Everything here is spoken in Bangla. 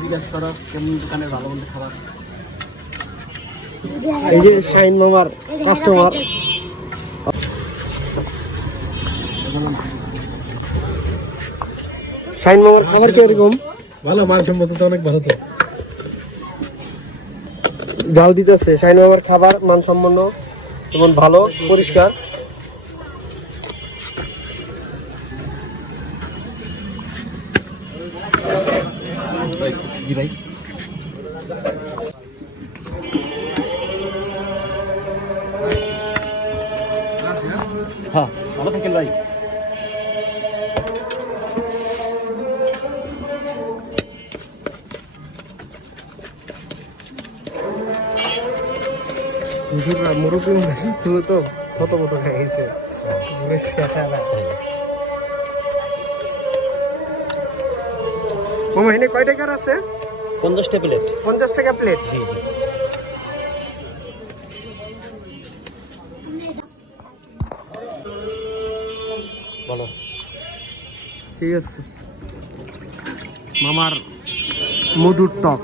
জিজ্ঞাসা করো কেমন দোকানের ভালো মন্দ খাবার এই যে শাইন মামার কাস্টমার শাইন মামার খাবার কীরকম ভালো মানসম্মত তো অনেক ভালো তো। জাল দিতেছে। শাইন মামার খাবার মানসম্পন্ন এবং ভালো পরিষ্কার। জি ভাই হ্যাঁ ভালো থাকেন ভাই। হুজুররা মুরব্বী মানুষ তো থত মত খেয়ে গেছে বেশি খায় না। মামা কয় টাকার আছে? পঞ্চাশটা প্লেট পঞ্চাশ টাকা প্লেট জি জি। বলো। ঠিক আছে। মামার মধুর টক।